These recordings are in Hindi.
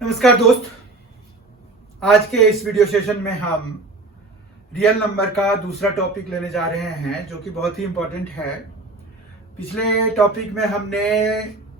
नमस्कार दोस्त। आज के इस वीडियो सेशन में हम रियल नंबर का दूसरा टॉपिक लेने जा रहे हैं जो कि बहुत ही इंपॉर्टेंट है। पिछले टॉपिक में हमने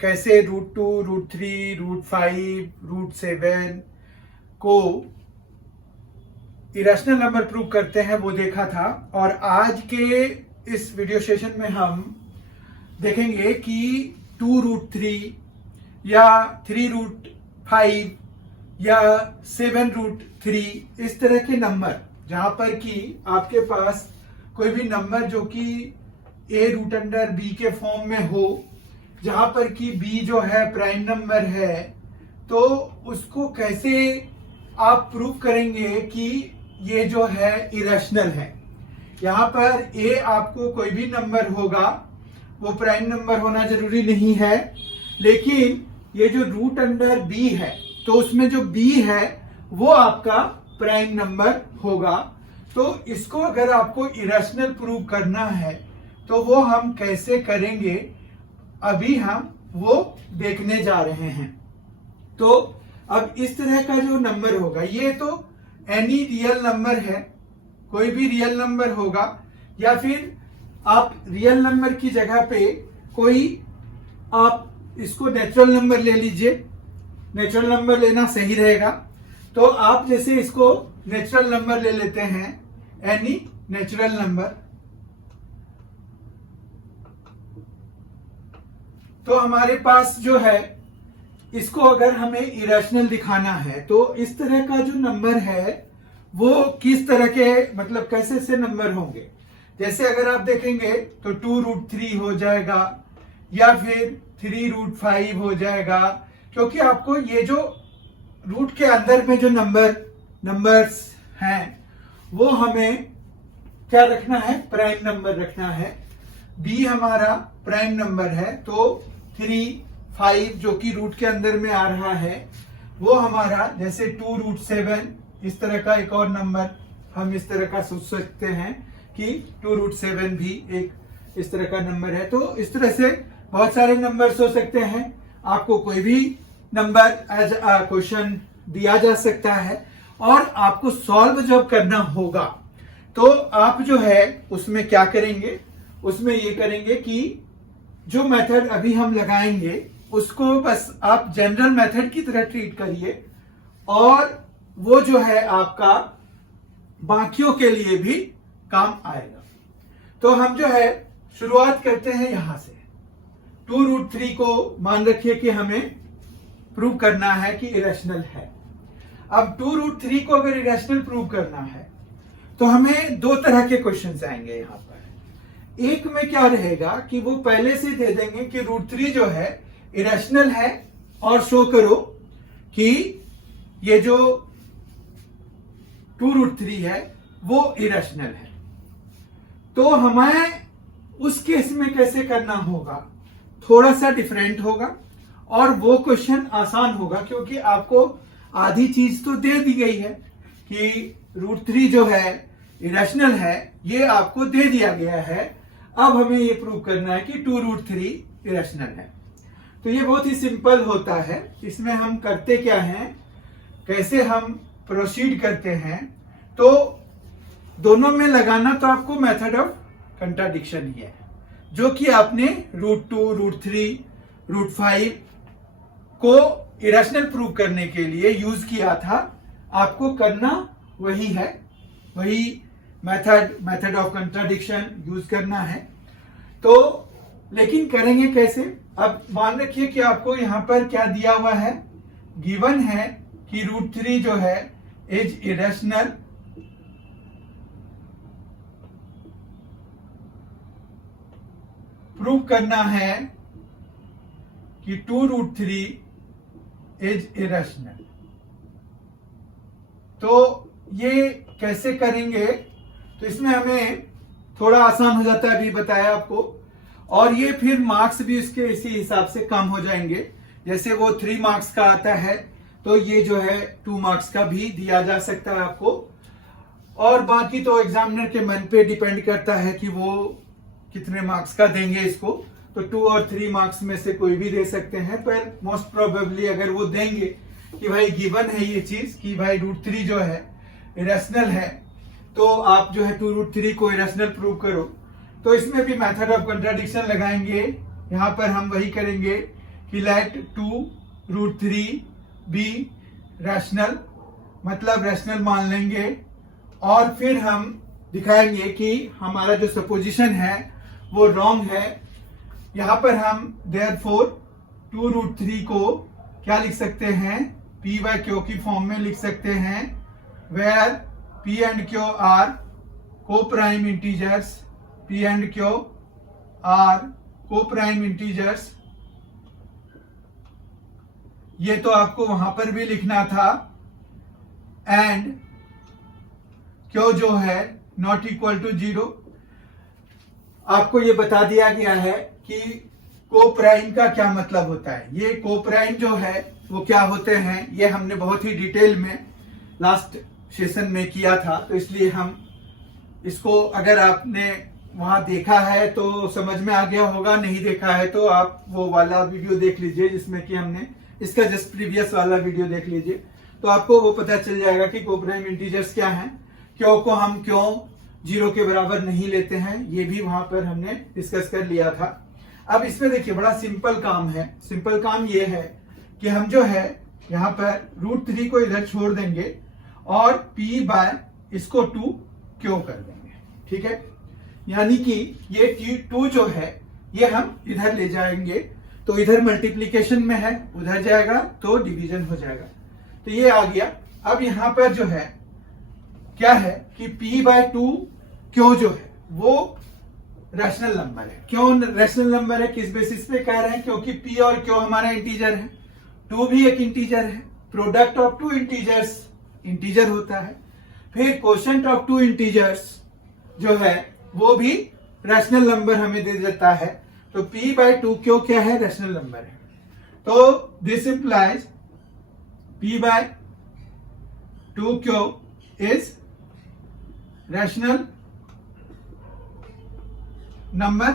कैसे √2, √3, √5, √7 को इरेशनल नंबर प्रूव करते हैं वो देखा था, और आज के इस वीडियो सेशन में हम देखेंगे कि 2√3 या 3√5 या 7√3 इस तरह के नंबर, जहां पर कि आपके पास कोई भी नंबर जो कि a√b के फॉर्म में हो, जहां पर कि b जो है प्राइम नंबर है, तो उसको कैसे आप प्रूव करेंगे कि ये जो है इरेशनल है। यहाँ पर a आपको कोई भी नंबर होगा, वो प्राइम नंबर होना जरूरी नहीं है, लेकिन ये जो √b है तो उसमें जो b है वो आपका प्राइम नंबर होगा। तो इसको अगर आपको इरेशनल प्रूव करना है तो वो हम कैसे करेंगे, अभी हम वो देखने जा रहे हैं। तो अब इस तरह का जो नंबर होगा, ये तो एनी रियल नंबर है, कोई भी रियल नंबर होगा, या फिर आप रियल नंबर की जगह पे कोई आप इसको नेचुरल नंबर ले लीजिए। नेचुरल नंबर लेना सही रहेगा। तो आप जैसे इसको नेचुरल नंबर ले लेते हैं, एनी नेचुरल नंबर, तो हमारे पास जो है इसको अगर हमें इरेशनल दिखाना है तो इस तरह का जो नंबर है वो किस तरह के, मतलब कैसे से नंबर होंगे। जैसे अगर आप देखेंगे तो 2√3 हो जाएगा या फिर 3√5 हो जाएगा, क्योंकि आपको ये जो रूट के अंदर में जो नंबर्स हैं वो हमें क्या रखना है, प्राइम नंबर रखना है। b हमारा प्राइम नंबर है, तो 3, 5 जो कि रूट के अंदर में आ रहा है वो हमारा, जैसे 2√7 इस तरह का एक और नंबर हम इस तरह का सोच सकते हैं कि 2√7 भी एक इस तरह का नंबर है। तो इस तरह से बहुत सारे नंबर्स हो सकते हैं। आपको कोई भी नंबर एज अ क्वेश्चन दिया जा सकता है, और आपको सॉल्व जब करना होगा तो आप जो है उसमें क्या करेंगे, उसमें ये करेंगे कि जो मेथड अभी हम लगाएंगे उसको बस आप जनरल मेथड की तरह ट्रीट करिए, और वो जो है आपका बाकियों के लिए भी काम आएगा। तो हम जो है शुरुआत करते हैं यहां से। 2√3 को मान रखिए कि हमें प्रूव करना है कि इरेशनल है। अब 2√3 को अगर इरेशनल प्रूव करना है तो हमें दो तरह के क्वेश्चंस आएंगे यहां पर। एक में क्या रहेगा कि वो पहले से दे देंगे कि √3 जो है इरेशनल है, और शो करो कि ये जो 2√3 है वो इरेशनल है। तो हमें उस केस में कैसे करना होगा, थोड़ा सा डिफरेंट होगा, और वो क्वेश्चन आसान होगा, क्योंकि आपको आधी चीज तो दे दी गई है कि √3 जो है इरेशनल है, ये आपको दे दिया गया है। अब हमें ये प्रूव करना है कि 2√3 इरेशनल है। तो ये बहुत ही सिंपल होता है। इसमें हम करते क्या हैं, कैसे हम प्रोसीड करते हैं, तो दोनों में लगाना तो आपको मेथड ऑफ कंट्राडिक्शन ही है, जो कि आपने √2, √3, √5 को इरेशनल प्रूव करने के लिए यूज किया था। आपको करना वही है, वही मेथड ऑफ कंट्राडिक्शन यूज करना है। तो लेकिन करेंगे कैसे। अब मान रखिए कि आपको यहां पर क्या दिया हुआ है, गिवन है कि √3 जो है इज इरेशनल, प्रूव करना है कि 2√3 इज इरेशनल। तो ये कैसे करेंगे, तो इसमें हमें थोड़ा आसान हो जाता है, अभी बताया आपको, और ये फिर मार्क्स भी इसके इसी हिसाब से कम हो जाएंगे। जैसे वो 3 मार्क्स का आता है तो ये जो है 2 मार्क्स का भी दिया जा सकता है आपको, और बाकी तो एग्जामिनर के मन पे डिपेंड करता है कि वो कितने मार्क्स का देंगे इसको। तो 2 और 3 मार्क्स में से कोई भी दे सकते हैं, पर मोस्ट प्रोबेबली अगर वो देंगे कि भाई गिवन है ये चीज कि भाई √3 जो है इरेशनल है, तो आप जो है 2√3 को इरेशनल प्रूव करो। तो इसमें भी मेथड ऑफ कंट्राडिक्शन लगाएंगे। यहाँ पर हम वही करेंगे कि लेट 2√3 बी रैशनल, मतलब रैशनल मान लेंगे, और फिर हम दिखाएंगे कि हमारा जो सपोजिशन है वो रॉन्ग है। यहाँ पर हम देयरफॉर 2√3 को क्या लिख सकते हैं, P बाय Q की फॉर्म में लिख सकते हैं, where P and Q are coprime integers, P and Q are coprime integers. ये तो आपको वहां पर भी लिखना था, एंड Q जो है नॉट इक्वल टू 0। आपको ये बता दिया गया है कि कोप्राइम का क्या मतलब होता है। ये कोप्राइम जो है वो क्या होते हैं, ये हमने बहुत ही डिटेल में लास्ट सेशन में किया था, तो इसलिए हम इसको, अगर आपने वहां देखा है तो समझ में आ गया होगा, नहीं देखा है तो आप वो वाला वीडियो देख लीजिए जिसमें कि हमने इसका जस्ट प्रीवियस वाला वीडियो देख लीजिए, तो आपको वो पता चल जाएगा कि कोप्राइम इंटीजर्स क्या हैं, क्यों को हम क्यों 0 के बराबर नहीं लेते हैं, ये भी वहां पर हमने डिस्कस कर लिया था। अब इसमें देखिए बड़ा सिंपल काम है। सिंपल काम ये है कि हम जो है यहाँ पर √3 को इधर छोड़ देंगे और P बाय इसको 2 क्यों कर देंगे, ठीक है। यानी कि ये 2 जो है ये हम इधर ले जाएंगे, तो इधर मल्टीप्लीकेशन में है, उधर जाएगा तो डिवीजन हो जाएगा, तो ये आ गया। अब यहाँ पर जो है क्या है कि P बाय 2 क्यों जो है वो रैशनल नंबर है। क्यों रैशनल नंबर है, किस बेसिस पे कह रहे हैं, क्योंकि P और Q हमारा इंटीजर है, 2 भी एक इंटीजर है, प्रोडक्ट ऑफ 2 इंटीजर्स इंटीजर होता है, फिर क्वोशंट ऑफ 2 इंटीजर्स जो है वो भी रैशनल नंबर हमें दे देता है। तो P बाय 2 क्यों क्या है, रैशनल नंबर है। तो दिस इंप्लाइज P बाय 2 क्यों is rational number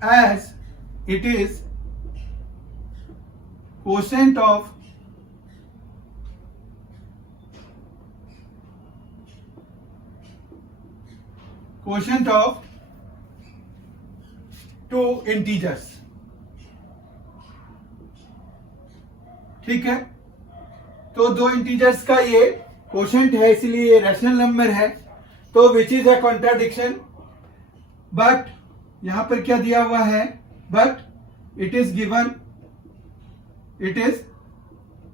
as it is quotient of two integers, ठीक है। तो 2 इंटीजर्स का ये क्वोशंट है, इसलिए ये रैशनल नंबर है। तो which is a contradiction, but यहां पर क्या दिया हुआ है, but it is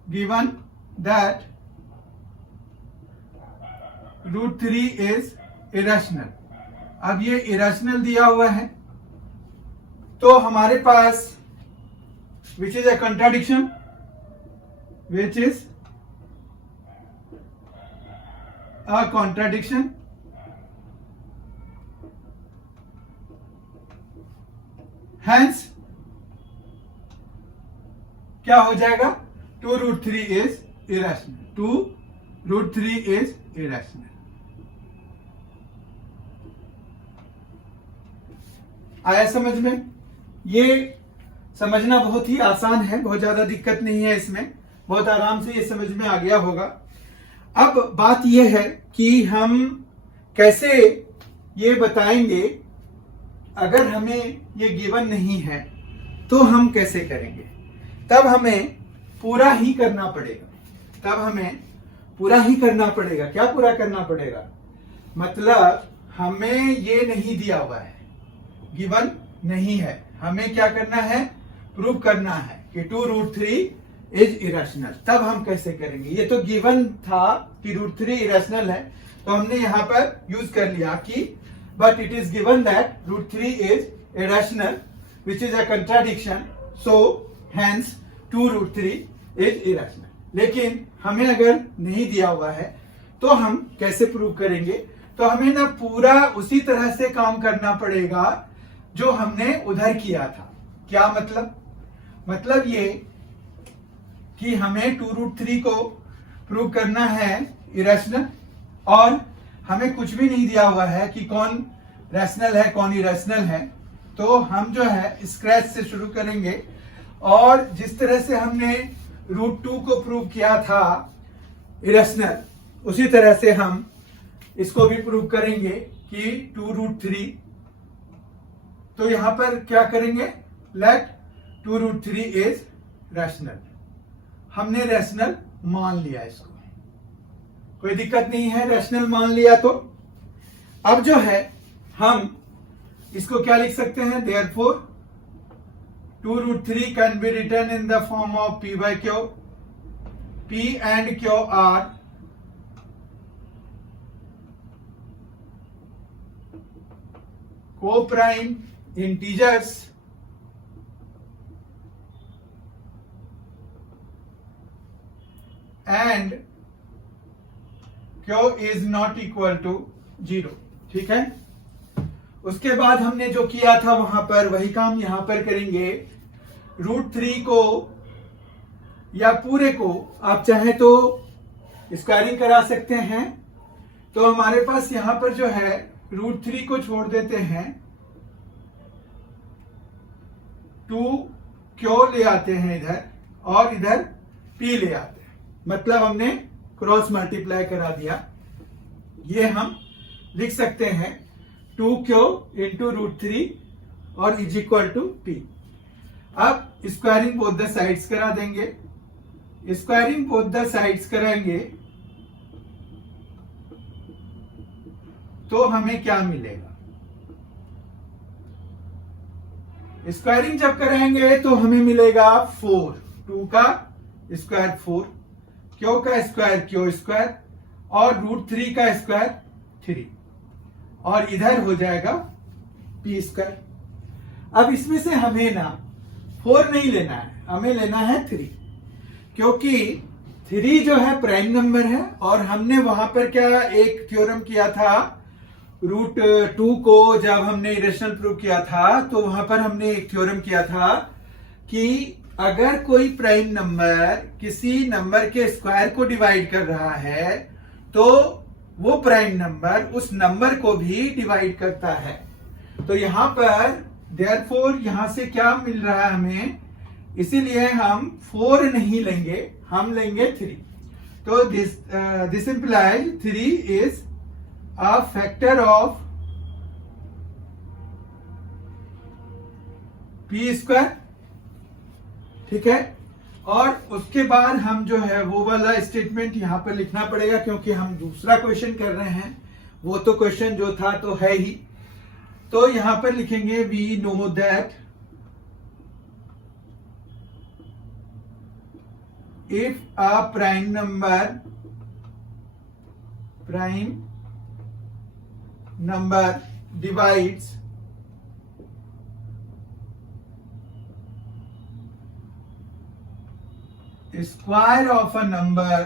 given that √3 is irrational. अब ये इरेशनल दिया हुआ है, तो हमारे पास which is a contradiction, which is a contradiction, Hence, क्या हो जाएगा, 2√3 is irrational, 2√3 is irrational। आया समझ में? ये समझना बहुत ही आसान है, बहुत ज्यादा दिक्कत नहीं है इसमें, बहुत आराम से ये समझ में आ गया होगा। अब बात यह है कि हम कैसे ये बताएंगे, अगर हमें ये गिवन नहीं है तो हम कैसे करेंगे। तब हमें पूरा ही करना पड़ेगा, क्या पूरा करना पड़ेगा, मतलब हमें ये नहीं दिया हुआ है, गिवन नहीं है, हमें क्या करना है, प्रूव करना है कि 2√3 इज इरेशनल। तब हम कैसे करेंगे, ये तो गिवन था कि √3 इरेशनल है, तो हमने यहां पर यूज कर लिया कि but it is given that √3 is irrational, which is a contradiction, so hence 2√3 is irrational। लेकिन हमें अगर नहीं दिया हुआ है तो हम कैसे प्रूव करेंगे, तो हमें ना पूरा उसी तरह से काम करना पड़ेगा जो हमने उधर किया था। क्या मतलब ये कि हमें 2√3 को प्रूव करना है इरेशनल, और हमें कुछ भी नहीं दिया हुआ है कि कौन रैशनल है कौन इरेशनल है। तो हम जो है स्क्रैच से शुरू करेंगे और जिस तरह से हमने √2 को प्रूव किया था इरेशनल, उसी तरह से हम इसको भी प्रूव करेंगे कि 2√3। तो यहां पर क्या करेंगे, लेट 2√3 इज रैशनल। हमने रैशनल मान लिया, इसको कोई दिक्कत नहीं है, रैशनल मान लिया। तो अब जो है हम इसको क्या लिख सकते हैं, therefore 2√3 can be written in the form of P by Q। P and Q are co-prime integers and Q is not equal to 0। ठीक है, उसके बाद हमने जो किया था वहां पर वही काम यहां पर करेंगे। √3 को या पूरे को आप चाहे तो स्क्वायरिंग करा सकते हैं। तो हमारे पास यहां पर जो है √3 को छोड़ देते हैं, 2Q ले आते हैं इधर और इधर P ले आते हैं, मतलब हमने क्रॉस मल्टीप्लाई करा दिया। ये हम लिख सकते हैं 2Q इंटू √3 और इज इक्वल टू P। अब स्क्वायरिंग बोथ द साइड्स करा देंगे। स्क्वायरिंग बोथ द साइड्स कराएंगे तो हमें क्या मिलेगा, स्क्वायरिंग जब कराएंगे तो हमें मिलेगा 4, 2 का स्क्वायर 4, Q का स्क्वायर Q स्क्वायर और √3 का स्क्वायर 3, और इधर हो जाएगा P स्क्वायर। अब इसमें से हमें ना 4 नहीं लेना है, हमें लेना है 3, क्योंकि 3 जो है प्राइम नंबर है। और हमने वहां पर क्या एक थ्योरम किया था, √2 को जब हमने इरेशनल प्रूव किया था तो वहां पर हमने एक थ्योरम किया था कि अगर कोई प्राइम नंबर किसी नंबर के स्क्वायर को डिवाइड कर रहा है तो वो प्राइम नंबर उस नंबर को भी डिवाइड करता है। तो यहां पर देयरफॉर यहां से क्या मिल रहा है हमें, इसीलिए हम 4 नहीं लेंगे, हम लेंगे 3। तो this implies 3 is a factor of P square. ठीक है, और उसके बाद हम जो है वो वाला स्टेटमेंट यहां पर लिखना पड़ेगा, क्योंकि हम दूसरा क्वेश्चन कर रहे हैं, वो तो क्वेश्चन जो था तो है ही। तो यहां पर लिखेंगे we know that if a prime number divides square of a number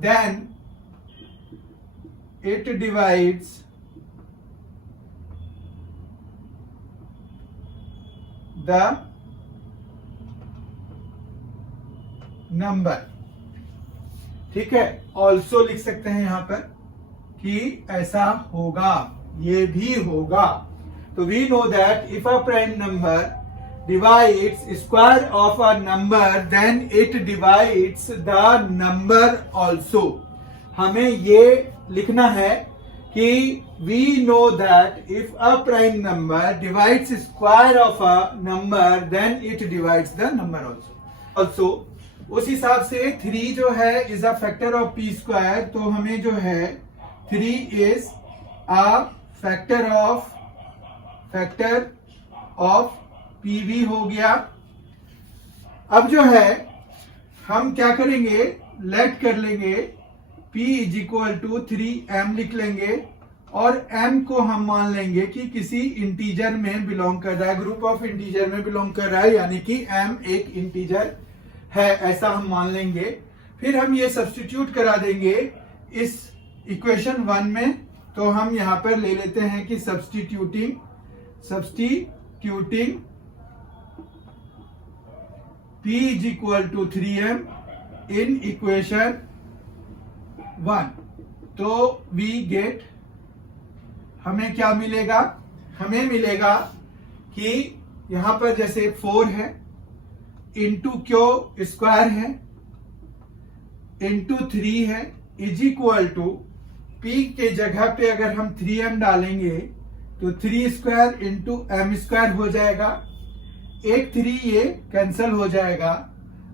then it divides the number। ठीक है, ऑल्सो लिख सकते हैं यहां पर कि ऐसा होगा, ये भी होगा। तो we know that if a prime number divides square of a number then it divides the number also। हमें ये लिखना है कि we know that if a prime number divides square of a number then it divides the number also। उस हिसाब से 3 जो है is a factor of P square, तो हमें जो है 3 is a factor of P भी हो गया। अब जो है हम क्या करेंगे, लेट कर लेंगे P is equal to 3m लिख लेंगे, और m को हम मान लेंगे कि किसी इंटीजर में बिलोंग कर रहा है, ग्रुप ऑफ इंटीजर में बिलोंग कर रहा है, यानी कि m एक इंटीजर है, ऐसा हम मान लेंगे। फिर हम ये सब्स्टिट्यूट करा देंगे इस इक्वेशन 1 में। तो हम यहां पर ले लेते हैं कि substituting P is equal to 3m in equation 1, तो वी गेट हमें क्या मिलेगा, हमें मिलेगा कि यहां पर जैसे 4 है इंटू क्यू स्क्वायर है इंटू 3 है इज इक्वल टू पी के जगह पे अगर हम 3m डालेंगे तो 3 स्क्वायर इंटू एम स्क्वायर हो जाएगा, एक 3 ये कैंसल हो जाएगा।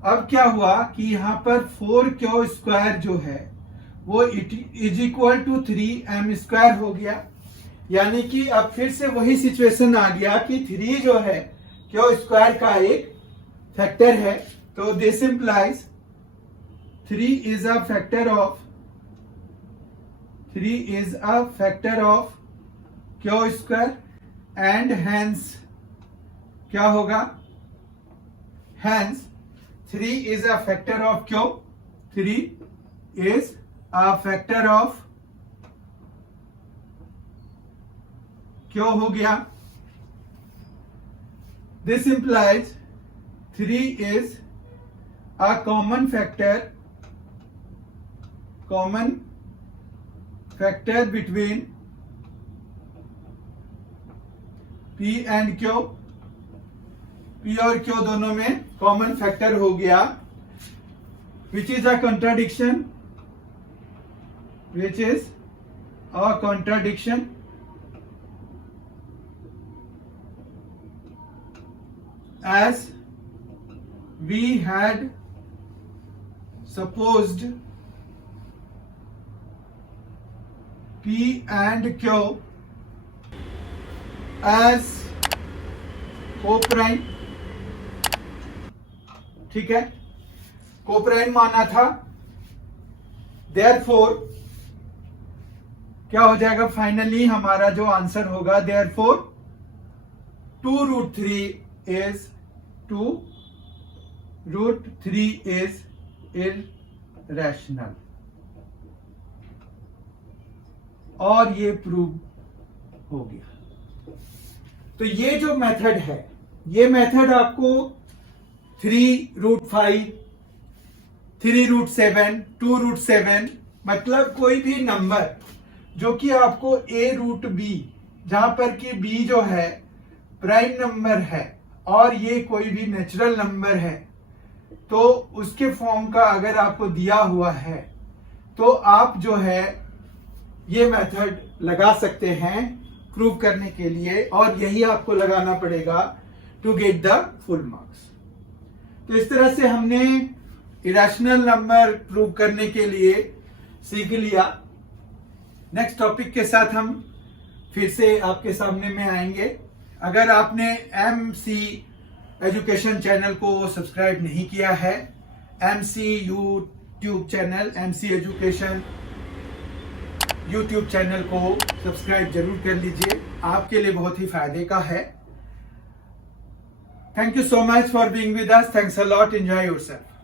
अब क्या हुआ कि यहाँ पर 4q स्क्वायर जो है वो is equal to 3m square हो गया। यानी कि अब फिर से वही सिचुएशन आ गया कि 3 जो है q स्क्वायर का एक फैक्टर है, तो this implies 3 is a factor of q square and hence क्या होगा, hence 3 is a factor of q, 3 is a factor of q हो गया। This implies 3 is a common factor between p and q, p और q दोनों में कॉमन फैक्टर हो गया, which is a contradiction as we had supposed P and Q as coprime. ठीक है, कोप्राइम माना था, देयरफॉर क्या हो जाएगा, फाइनली हमारा जो आंसर होगा देयरफॉर 2√3 is irrational, और ये प्रूव हो गया। तो ये जो मेथड है, ये मेथड आपको 3√5, 3√7, 2√7 मतलब कोई भी नंबर जो कि आपको a√b, जहां पर कि b जो है प्राइम नंबर है और ये कोई भी नेचुरल नंबर है, तो उसके फॉर्म का अगर आपको दिया हुआ है तो आप जो है ये मेथड लगा सकते हैं प्रूव करने के लिए, और यही आपको लगाना पड़ेगा to get the full marks. तो इस तरह से हमने इरेशनल नंबर प्रूव करने के लिए सीख लिया। नेक्स्ट टॉपिक के साथ हम फिर से आपके सामने में आएंगे। अगर आपने MC एजुकेशन चैनल को सब्सक्राइब नहीं किया है, MC YouTube channel, MC education YouTube channel को सब्सक्राइब जरूर कर लीजिए, आपके लिए बहुत ही फायदे का है। Thank you so much for being with us, thanks a lot, enjoy yourself.